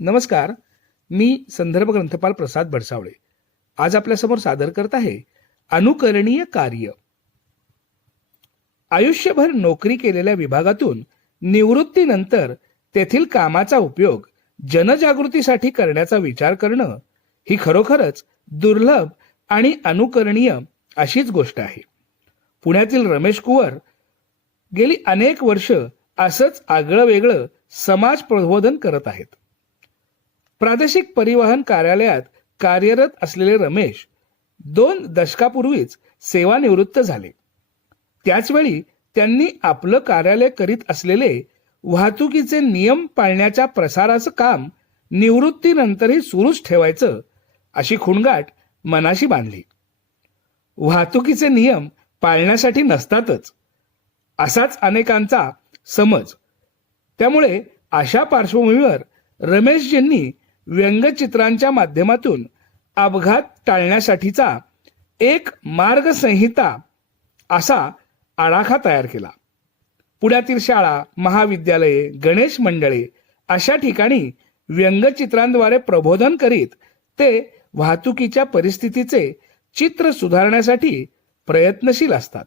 नमस्कार मी संदर्भ ग्रंथपाल प्रसाद भडसावळे आज आपल्यासमोर सादर करत आहे अनुकरणीय कार्य. आयुष्यभर नोकरी केलेल्या विभागातून निवृत्तीनंतर तेथील कामाचा उपयोग जनजागृतीसाठी करण्याचा विचार करणं ही खरोखरच दुर्लभ आणि अनुकरणीय अशीच गोष्ट आहे. पुण्यातील रमेश कुवर गेली अनेक वर्ष असंच आगळं वेगळं समाज प्रबोधन करत आहेत. प्रादेशिक परिवहन कार्यालयात कार्यरत असलेले रमेश दोन दशकापूर्वीच सेवानिवृत्त झाले. त्याचवेळी त्यांनी आपलं कार्यालय करीत असलेले वाहतुकीचे नियम पाळण्याच्या प्रसाराचं काम निवृत्तीनंतरही सुरूच ठेवायचं अशी खुणगाट मनाशी बांधली. वाहतुकीचे नियम पाळण्यासाठी नसतातच असाच अनेकांचा समज. त्यामुळे अशा पार्श्वभूमीवर रमेशजींनी व्यंगचित्रांच्या माध्यमातून अपघात टाळण्यासाठीचा एक मार्गसंहिता असा आराखा तयार केला. पुण्यातील शाळा महाविद्यालये गणेश मंडळे अशा ठिकाणी व्यंगचित्रांद्वारे प्रबोधन करीत ते वाहतुकीच्या परिस्थितीचे चित्र सुधारण्यासाठी प्रयत्नशील असतात.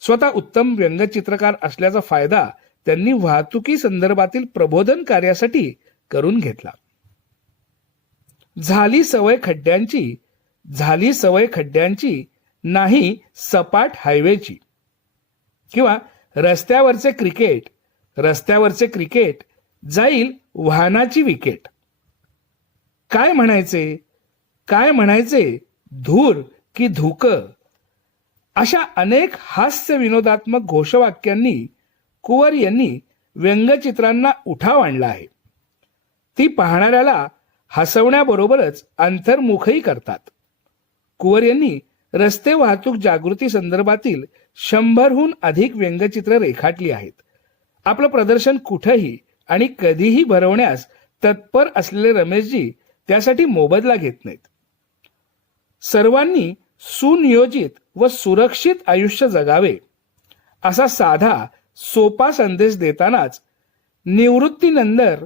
स्वतः उत्तम व्यंगचित्रकार असल्याचा फायदा त्यांनी वाहतुकी संदर्भातील प्रबोधन कार्यासाठी करून घेतला. झाली सवय खड्ड्यांची झाली सवय खड्ड्यांची नाही सपाट हायवेची. किंवा रस्त्यावरचे क्रिकेट रस्त्यावरचे क्रिकेट जाईल वाहनाची विकेट. काय म्हणायचे? काय म्हणायचे? धूर की धुक? अशा अनेक हास्य विनोदात्मक घोषवाक्यांनी कुवर यांनी व्यंगचित्रांना उठाव आणला आहे. ती पाहणाऱ्याला हसवण्याबरोबरच अंतर्मुखही करतात. कुवर यांनी रस्ते वाहतूक जागृती संदर्भातील शंभरहून अधिक व्यंगचित्र रेखाटली आहेत. आपलं प्रदर्शन कुठंही आणि कधीही भरवण्यास तत्पर असलेले रमेशजी त्यासाठी मोबदला घेत नाहीत. सर्वांनी सुनियोजित व सुरक्षित आयुष्य जगावे असा साधा सोपा संदेश देतानाच निवृत्तीनंतर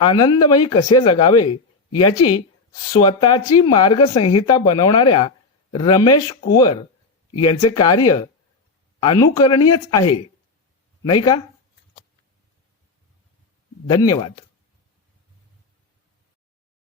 आनंदमयी कसे जगावे याची स्वतःची मार्गसंहिता बनवणाऱ्या रमेश कुवर यांचे कार्य अनुकरणीयच आहे. नाही का? धन्यवाद.